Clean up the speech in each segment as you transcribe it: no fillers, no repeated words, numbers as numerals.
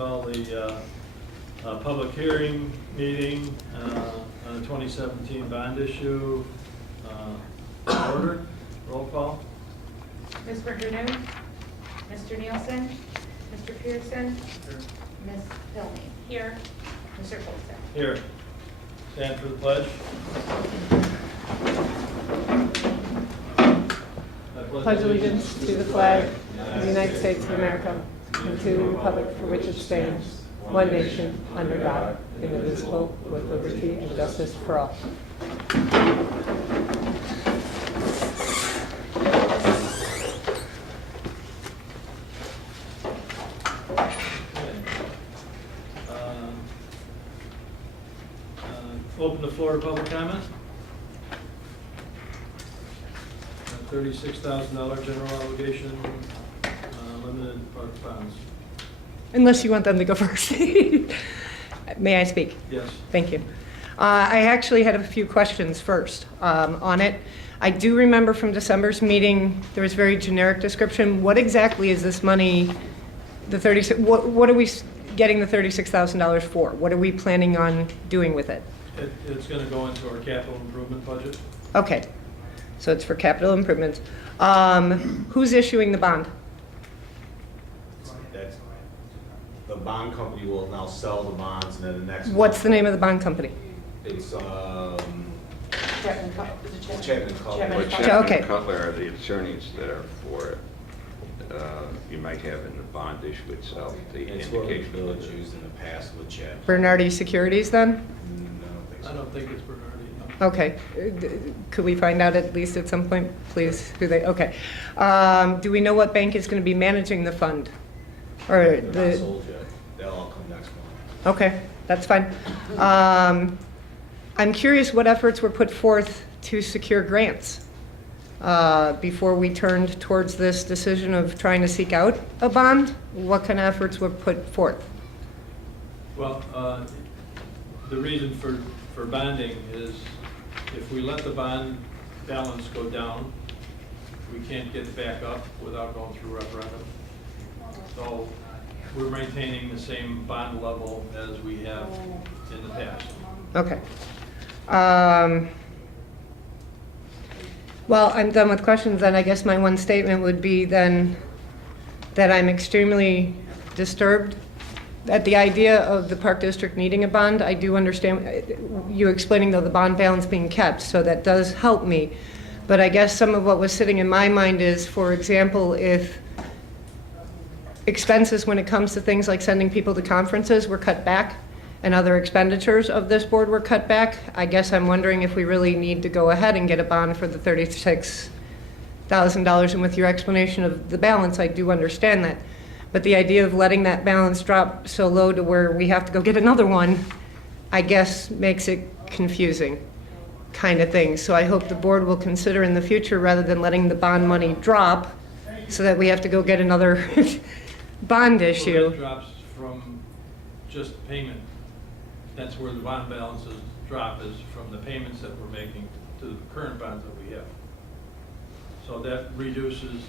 call the public hearing meeting on the 2017 bond issue ordered. Roll call. Ms. Vergano, Mr. Nielsen, Mr. Pearson, Ms. Pilney. Here. Mr. Colson. Here. Stand for the pledge. Pledge allegiance to the flag of the United States of America and to the republic for which it stands, one nation, under God, indivisible, with liberty and justice for all. Open the floor to public comment. $36,000 general obligation, limited park bonds. Unless you want them to go first. May I speak? Yes. Thank you. I actually had a few questions first on it. I do remember from December's meeting, there was very generic description. What exactly is this money, the 36, what are we getting the $36,000 for? What are we planning on doing with it? It's going to go into our capital improvement budget. Okay, so it's for capital improvements. Who's issuing the bond? That's, the bond company will now sell the bonds, and then the next. What's the name of the bond company? It's, Chapman Chapman Cutler. Chapman What Cutler. Chapman Okay. and Cutler are the attorneys that are for it. You might have in the bond issue itself, the It's what the indication. village used in the past with Chapman. Bernardi Securities then? I don't think it's Bernardi. Okay, could we find out at least at some point, please, who they, okay. Do we know what bank is going to be managing the fund? Or They're not the, sold yet. They'll all come next month. okay, that's fine. I'm curious what efforts were put forth to secure grants before we turned towards this decision of trying to seek out a bond? What kind of efforts were put forth? Well, the reason for bonding is if we let the bond balance go down, we can't get it back up without going through referendum. So we're maintaining the same bond level as we have in the past. Okay. Well, I'm done with questions, then I guess my one statement would be then that I'm extremely disturbed at the idea of the Park District needing a bond. I do understand you explaining, though, the bond balance being kept, so that does help me. But I guess some of what was sitting in my mind is, for example, if expenses when it comes to things like sending people to conferences were cut back and other expenditures of this board were cut back, I guess I'm wondering if we really need to go ahead and get a bond for the $36,000. And with your explanation of the balance, I do understand that. But the idea of letting that balance drop so low to where we have to go get another one, I guess makes it confusing kind of thing. So I hope the board will consider in the future, rather than letting the bond money drop so that we have to go get another bond Well, issue. that drops from just payment. That's where the bond balances drop, is from the payments that we're making to the current bonds that we have. So that reduces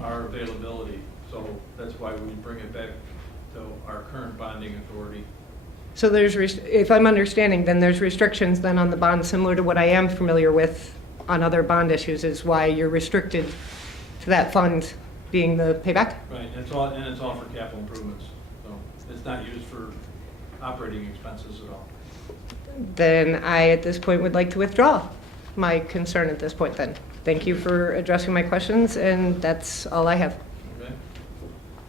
our availability. So that's why we bring it back to our current bonding authority. So there's, if I'm understanding, then there's restrictions then on the bond similar to what I am familiar with on other bond issues, is why you're restricted to that fund being the payback? Right, and it's all for capital improvements. So it's not used for operating expenses at all. Then I, at this point, would like to withdraw my concern at this point then. Thank you for addressing my questions, and that's all I have. Okay?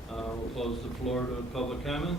We'll close the floor to public comment.